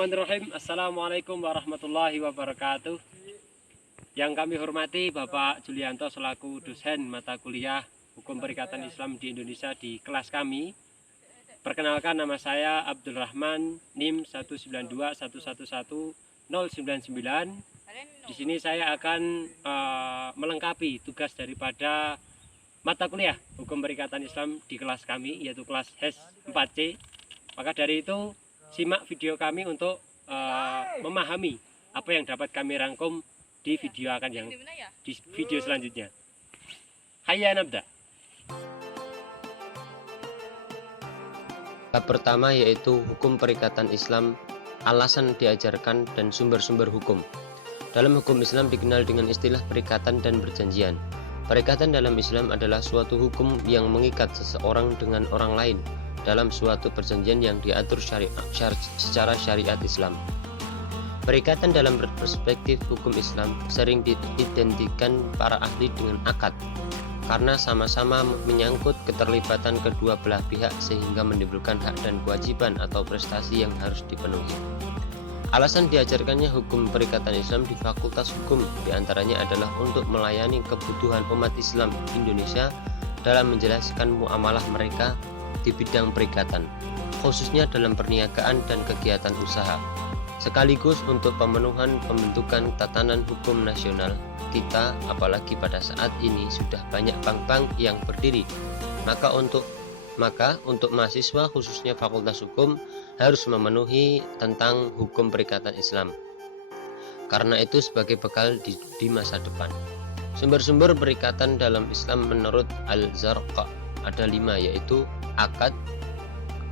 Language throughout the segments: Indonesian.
Bismillahirrahmanirrahim. Assalamualaikum warahmatullahi wabarakatuh. Yang kami hormati Bapak Julianto selaku dosen mata kuliah Hukum Perikatan Islam di Indonesia di kelas kami. Perkenalkan, nama saya Abdul Rahman, NIM 192111099. Di sini saya akan melengkapi tugas daripada mata kuliah Hukum Perikatan Islam di kelas kami, yaitu kelas HES 4C. Maka dari itu, simak video kami untuk memahami apa yang dapat kami rangkum di video selanjutnya. Hayya nabda. Bab pertama yaitu hukum perikatan Islam, alasan diajarkan dan sumber-sumber hukum. Dalam hukum Islam dikenal dengan istilah perikatan dan perjanjian. Perikatan dalam Islam adalah suatu hukum yang mengikat seseorang dengan orang lain dalam suatu perjanjian yang diatur secara syariat Islam. Perikatan dalam perspektif hukum Islam sering diidentikan para ahli dengan akad, karena sama-sama menyangkut keterlibatan kedua belah pihak sehingga menimbulkan hak dan kewajiban atau prestasi yang harus dipenuhi. Alasan diajarkannya hukum perikatan Islam di Fakultas Hukum diantaranya adalah untuk melayani kebutuhan umat Islam Indonesia dalam menjelaskan muamalah mereka di bidang perikatan, khususnya dalam perniagaan dan kegiatan usaha, sekaligus untuk pemenuhan pembentukan tatanan hukum nasional kita, apalagi pada saat ini sudah banyak bank-bank yang berdiri. Maka untuk mahasiswa khususnya Fakultas Hukum harus memenuhi tentang hukum perikatan Islam, karena itu sebagai bekal di masa depan. Sumber-sumber perikatan dalam Islam menurut Al-Zarqa ada 5, yaitu akad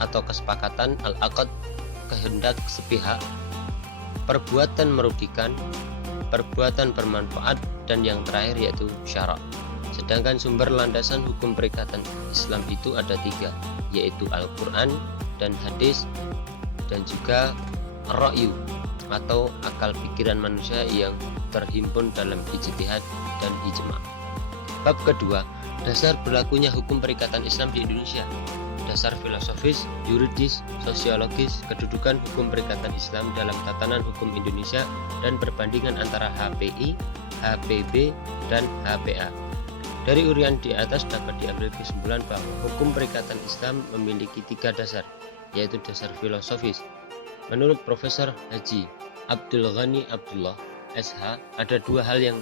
atau kesepakatan, al-akad kehendak sepihak, perbuatan merugikan, perbuatan bermanfaat, dan yang terakhir yaitu syarak. Sedangkan sumber landasan hukum perikatan Islam itu ada 3, yaitu Al-Quran dan hadis, dan juga ra'yu atau akal pikiran manusia yang terhimpun dalam ijtihad dan ijma'. Bab kedua, dasar berlakunya hukum perikatan Islam di Indonesia. Dasar filosofis, yuridis, sosiologis, kedudukan hukum perikatan Islam dalam tatanan hukum Indonesia, dan perbandingan antara HPI, HPB, dan HPA. Dari urian di atas dapat diambil kesimpulan bahwa hukum perikatan Islam memiliki 3 dasar, yaitu dasar filosofis. Menurut Profesor Haji Abdul Ghani Abdullah, SH, ada 2 hal yang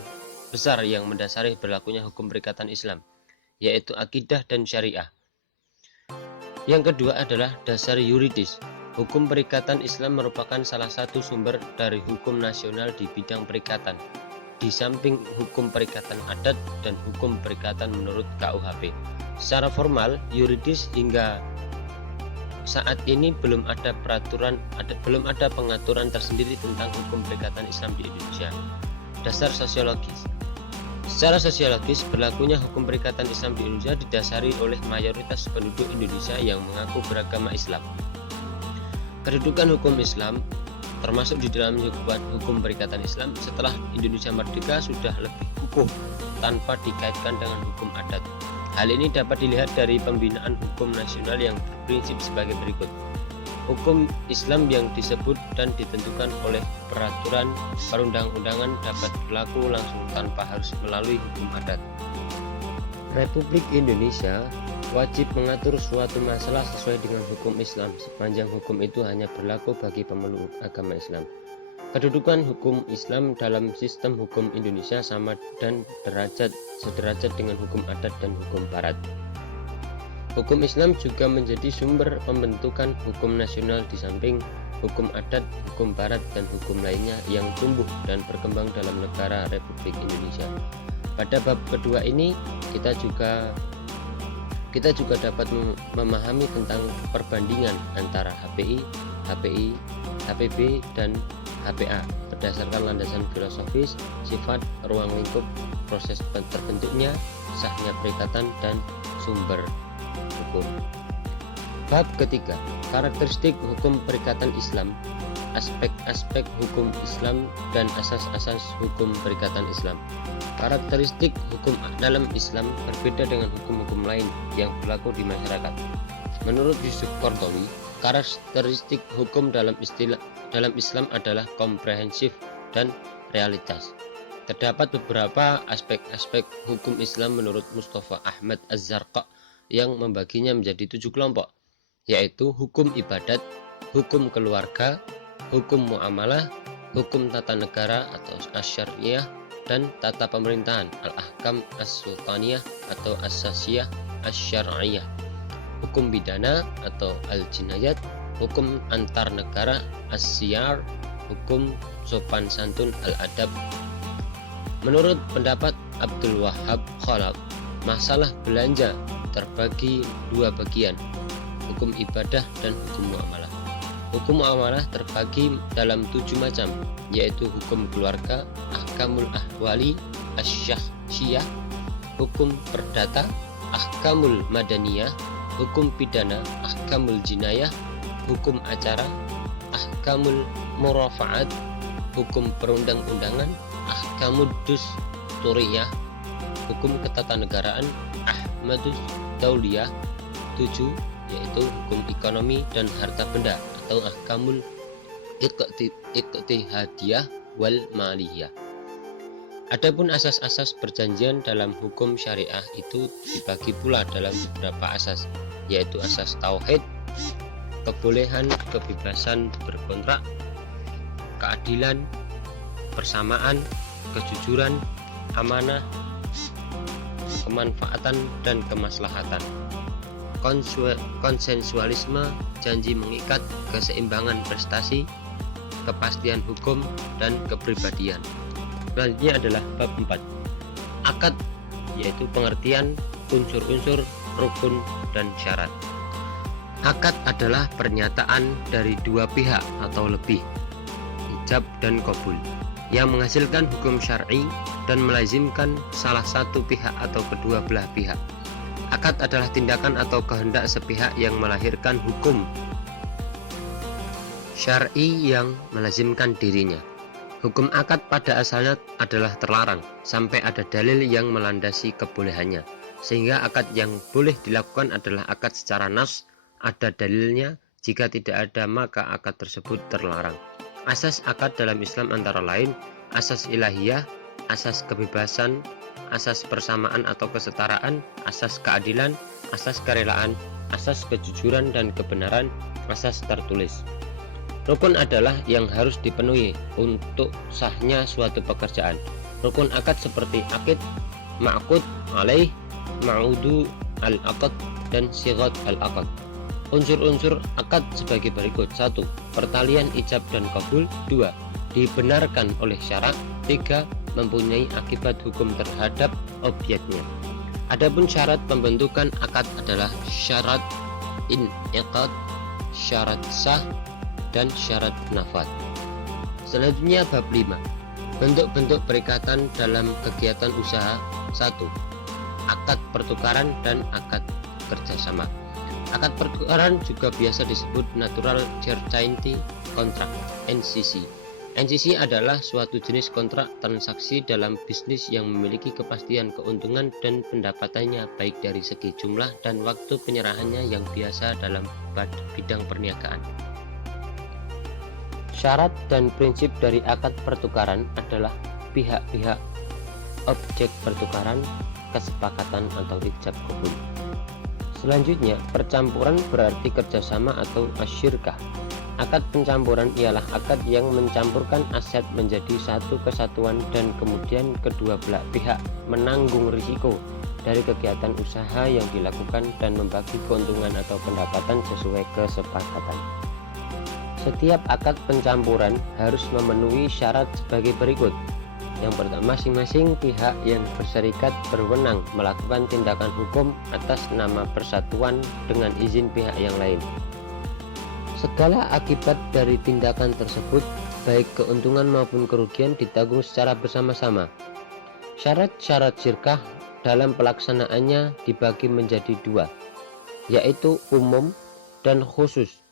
besar yang mendasari berlakunya hukum perikatan Islam, yaitu akidah dan syariah. Yang kedua adalah dasar yuridis. Hukum perikatan Islam merupakan salah satu sumber dari hukum nasional di bidang perikatan, di samping hukum perikatan adat dan hukum perikatan menurut KUHP. Secara formal, yuridis hingga saat ini belum ada pengaturan tersendiri tentang hukum perikatan Islam di Indonesia. Dasar sosiologis. Secara sosiologis, berlakunya hukum perikatan Islam di Indonesia didasari oleh mayoritas penduduk Indonesia yang mengaku beragama Islam. Kedudukan hukum Islam, termasuk di dalam hukum perikatan Islam setelah Indonesia merdeka, sudah lebih kukuh tanpa dikaitkan dengan hukum adat. Hal ini dapat dilihat dari pembinaan hukum nasional yang berprinsip sebagai berikut. Hukum Islam yang disebut dan ditentukan oleh peraturan perundang-undangan dapat berlaku langsung tanpa harus melalui hukum adat. Republik Indonesia wajib mengatur suatu masalah sesuai dengan hukum Islam sepanjang hukum itu hanya berlaku bagi pemeluk agama Islam. Kedudukan hukum Islam dalam sistem hukum Indonesia sama dan sederajat dengan hukum adat dan hukum barat. Hukum Islam juga menjadi sumber pembentukan hukum nasional di samping hukum adat, hukum barat, dan hukum lainnya yang tumbuh dan berkembang dalam negara Republik Indonesia. Pada bab kedua ini kita juga dapat memahami tentang perbandingan antara HPI, HPI, HPB, dan HPA berdasarkan landasan filosofis, sifat, ruang lingkup, proses terbentuknya, sahnya perikatan, dan sumber hukum. Bab ketiga, karakteristik hukum perikatan Islam, aspek-aspek hukum Islam, dan asas-asas hukum perikatan Islam. Karakteristik hukum dalam Islam berbeda dengan hukum-hukum lain yang berlaku di masyarakat. Menurut Yusuf Qaradawi, Karakteristik hukum dalam Islam adalah komprehensif dan realitas. Terdapat beberapa aspek-aspek hukum Islam menurut Mustafa Ahmad Az-Zarqa yang membaginya menjadi 7 kelompok, yaitu hukum ibadat, hukum keluarga, hukum muamalah, hukum tata negara atau asy-syariah, dan tata pemerintahan al-ahkam as-sultaniyah atau as-sasiyah asy-syar'iyah, hukum pidana atau al-jinayat, hukum antar negara as-siyar, hukum sopan santun al-adab. Menurut pendapat Abdul Wahab Khalaf, masalah belanja terbagi 2 bagian, hukum ibadah dan hukum muamalah. Hukum muamalah terbagi dalam 7 macam, yaitu hukum keluarga, ahkamul ahwali, asy-syakhsiyah, hukum perdata, ahkamul madaniyah, hukum pidana, ahkamul jinayah, hukum acara, ahkamul murafaat, hukum perundang-undangan, ahkamud dusturiyah, hukum ketatanegaraan, ahmadus dauliyah. 7, yaitu hukum ekonomi dan harta benda atau ahkamul iqtihadiyah wal maliyah. Adapun asas-asas perjanjian dalam hukum syariah itu dibagi pula dalam beberapa asas, yaitu asas tauhid, kebolehan kebebasan berkontrak, keadilan, persamaan, kejujuran, amanah, kemanfaatan dan kemaslahatan, konsensualisme, janji mengikat, keseimbangan prestasi, kepastian hukum, dan kepribadian. Selanjutnya adalah bab 4, akad, yaitu pengertian unsur-unsur, rukun, dan syarat. Akad adalah pernyataan dari 2 pihak atau lebih, ijab dan qabul, yang menghasilkan hukum syar'i dan melazimkan salah satu pihak atau kedua belah pihak. Akad adalah tindakan atau kehendak sepihak yang melahirkan hukum syar'i yang melazimkan dirinya. Hukum akad pada asalnya adalah terlarang sampai ada dalil yang melandasi kebolehannya, sehingga akad yang boleh dilakukan adalah akad secara nas, ada dalilnya. Jika tidak ada, maka akad tersebut terlarang. Asas akad dalam Islam antara lain asas ilahiyah, asas kebebasan, asas persamaan atau kesetaraan, asas keadilan, asas kerelaan, asas kejujuran dan kebenaran, asas tertulis. Rukun adalah yang harus dipenuhi untuk sahnya suatu pekerjaan. Rukun akad seperti akid, ma'qud alaih, ma'udu al-aqd, dan sighat al-aqd. Unsur-unsur akad sebagai berikut: 1. Pertalian ijab dan qabul. 2. Dibenarkan oleh syarat. 3. Mempunyai akibat hukum terhadap objeknya. Adapun syarat pembentukan akad adalah syarat in'iqad, syarat sah, dan syarat nafad. Selanjutnya bab 5, bentuk-bentuk perikatan dalam kegiatan usaha. 1. Akad pertukaran dan akad kerjasama. Akad pertukaran juga biasa disebut Natural Certainty Contract (NCC). NCC adalah suatu jenis kontrak transaksi dalam bisnis yang memiliki kepastian keuntungan dan pendapatannya baik dari segi jumlah dan waktu penyerahannya yang biasa dalam bidang perniagaan. Syarat dan prinsip dari akad pertukaran adalah pihak-pihak objek pertukaran, kesepakatan atau ijab qabul. Selanjutnya, percampuran berarti kerjasama atau asyirkah. Akad pencampuran ialah akad yang mencampurkan aset menjadi satu kesatuan dan kemudian kedua belah pihak menanggung risiko dari kegiatan usaha yang dilakukan dan membagi keuntungan atau pendapatan sesuai kesepakatan. Setiap akad pencampuran harus memenuhi syarat sebagai berikut. Yang pertama, masing-masing pihak yang berserikat berwenang melakukan tindakan hukum atas nama persatuan dengan izin pihak yang lain. Segala akibat dari tindakan tersebut, baik keuntungan maupun kerugian, ditanggung secara bersama-sama. Syarat-syarat syirkah dalam pelaksanaannya dibagi menjadi 2, yaitu umum dan khusus.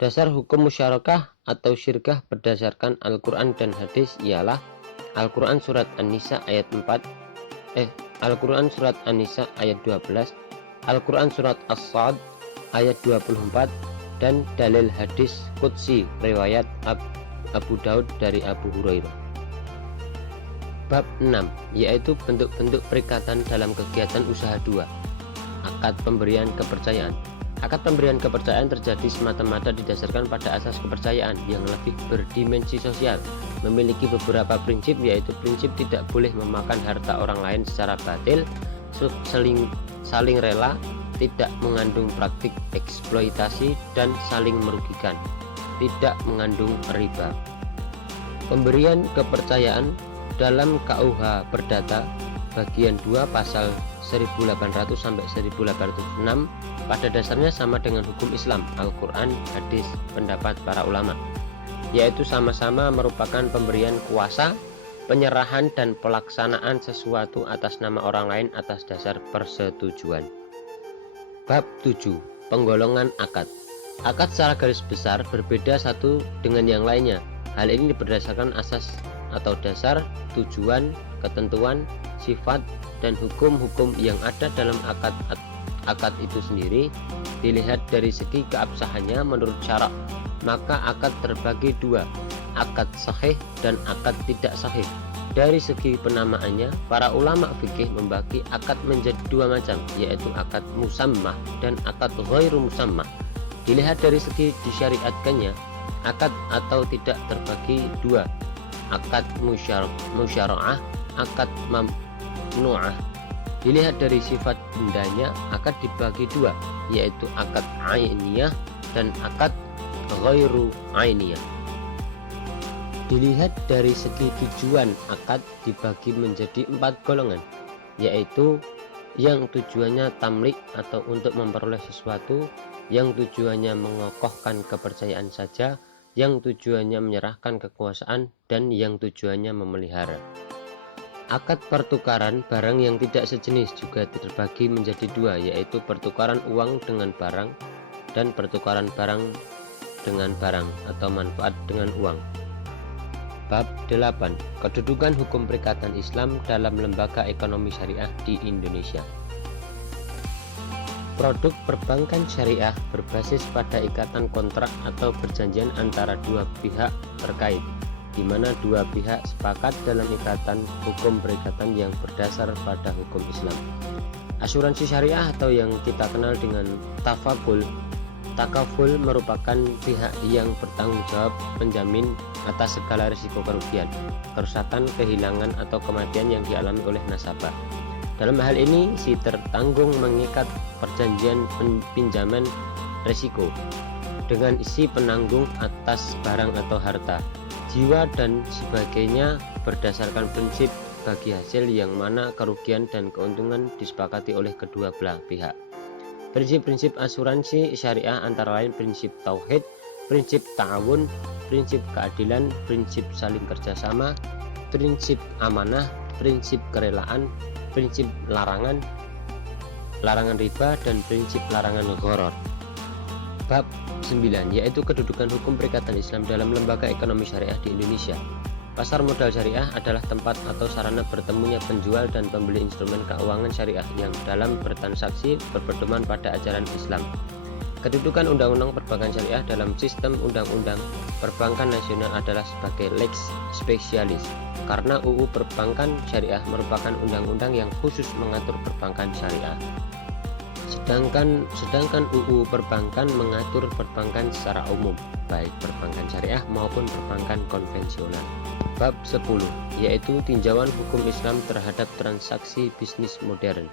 Dasar hukum musyarakah atau syirkah berdasarkan Al-Quran dan hadis ialah Al-Quran surat An-Nisa ayat 4, Al-Quran surat An-Nisa ayat 12, Al-Quran surat As-Sad ayat 24, dan dalil hadis qudsi riwayat Abu Daud dari Abu Hurairah. Bab 6, yaitu bentuk-bentuk perikatan dalam kegiatan usaha 2. Akad pemberian kepercayaan. Akad pemberian kepercayaan terjadi semata-mata didasarkan pada asas kepercayaan yang lebih berdimensi sosial, memiliki beberapa prinsip, yaitu prinsip tidak boleh memakan harta orang lain secara batil, saling rela, tidak mengandung praktik eksploitasi, dan saling merugikan, tidak mengandung riba. Pemberian kepercayaan dalam KUH Perdata bagian 2 pasal 1800 sampai 1806 pada dasarnya sama dengan hukum Islam, Al-Quran, hadis, pendapat para ulama, yaitu sama-sama merupakan pemberian kuasa, penyerahan dan pelaksanaan sesuatu atas nama orang lain atas dasar persetujuan. Bab 7, penggolongan akad. Akad secara garis besar berbeda satu dengan yang lainnya. Hal ini berdasarkan asas atau dasar, tujuan, ketentuan, sifat, dan hukum-hukum yang ada dalam akad itu sendiri. Dilihat dari segi keabsahannya menurut syarak, maka akad terbagi 2, akad sahih dan akad tidak sahih. Dari segi penamaannya, para ulama fikih membagi akad menjadi 2 macam, yaitu akad musammah dan akad ghairu musammah. Dilihat dari segi disyariatkannya, akad atau tidak terbagi 2, akad musyara'ah, akad mamnu'ah. Dilihat dari sifat bendanya, akad dibagi 2, yaitu akad ainiyah dan akad ghairu ainiyah. Dilihat dari segi tujuan, akad dibagi menjadi 4 golongan, yaitu yang tujuannya tamlik atau untuk memperoleh sesuatu, yang tujuannya mengokohkan kepercayaan saja, yang tujuannya menyerahkan kekuasaan, dan yang tujuannya memelihara. Akad pertukaran barang yang tidak sejenis juga terbagi menjadi 2, yaitu pertukaran uang dengan barang dan pertukaran barang dengan barang atau manfaat dengan uang. Bab 8, kedudukan hukum perikatan Islam dalam lembaga ekonomi syariah di Indonesia. Produk perbankan syariah berbasis pada ikatan kontrak atau perjanjian antara 2 pihak terkait, di mana 2 pihak sepakat dalam ikatan hukum perikatan yang berdasar pada hukum Islam. Asuransi syariah atau yang kita kenal dengan takaful merupakan pihak yang bertanggung jawab penjamin atas segala risiko kerugian, kerusakan, kehilangan, atau kematian yang dialami oleh nasabah. Dalam hal ini, si tertanggung mengikat perjanjian pinjaman risiko dengan isi penanggung atas barang atau harta, jiwa, dan sebagainya berdasarkan prinsip bagi hasil yang mana kerugian dan keuntungan disepakati oleh kedua belah pihak. Prinsip-prinsip asuransi syariah antara lain prinsip tauhid, prinsip ta'awun, prinsip keadilan, prinsip saling kerjasama, prinsip amanah, prinsip kerelaan, prinsip larangan riba, dan prinsip larangan gharar. Bab 9, yaitu kedudukan hukum perikatan Islam dalam lembaga ekonomi syariah di Indonesia. Pasar modal syariah adalah tempat atau sarana bertemunya penjual dan pembeli instrumen keuangan syariah yang dalam bertransaksi berpedoman pada ajaran Islam. Kedudukan Undang-Undang Perbankan Syariah dalam sistem Undang-Undang Perbankan Nasional adalah sebagai lex specialis, karena UU Perbankan Syariah merupakan undang-undang yang khusus mengatur perbankan syariah. Sedangkan UU Perbankan mengatur perbankan secara umum, baik perbankan syariah maupun perbankan konvensional. Bab 10, yaitu tinjauan hukum Islam terhadap transaksi bisnis modern,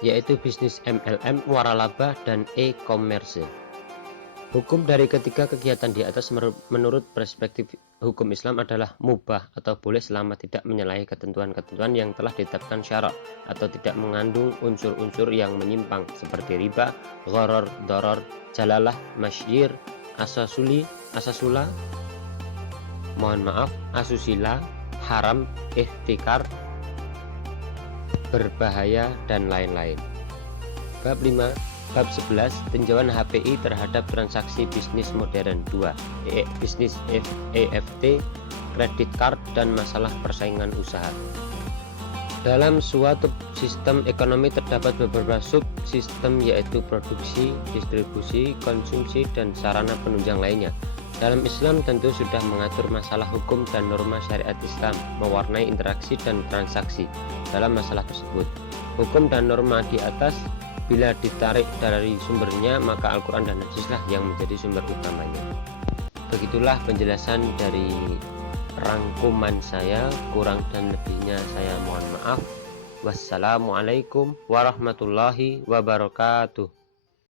yaitu bisnis MLM, waralaba, dan e-commerce. Hukum dari ketiga kegiatan di atas menurut perspektif hukum Islam adalah mubah atau boleh selama tidak menyalahi ketentuan-ketentuan yang telah ditetapkan syarak atau tidak mengandung unsur-unsur yang menyimpang seperti riba, gharar, darar, jalalah, masyir, asusila, haram, ihtikar, berbahaya, dan lain-lain. Bab 11, tinjauan HPI terhadap transaksi bisnis modern 2, bisnis EFT, kredit card, dan masalah persaingan usaha. Dalam suatu sistem ekonomi terdapat beberapa subsistem, yaitu produksi, distribusi, konsumsi, dan sarana penunjang lainnya. Dalam Islam tentu sudah mengatur masalah hukum dan norma syariat Islam mewarnai interaksi dan transaksi dalam masalah tersebut. Hukum dan norma di atas bila ditarik dari sumbernya, maka Al-Quran dan Hadislah yang menjadi sumber utamanya. Begitulah penjelasan dari rangkuman saya, kurang dan lebihnya saya mohon maaf. Wassalamualaikum warahmatullahi wabarakatuh.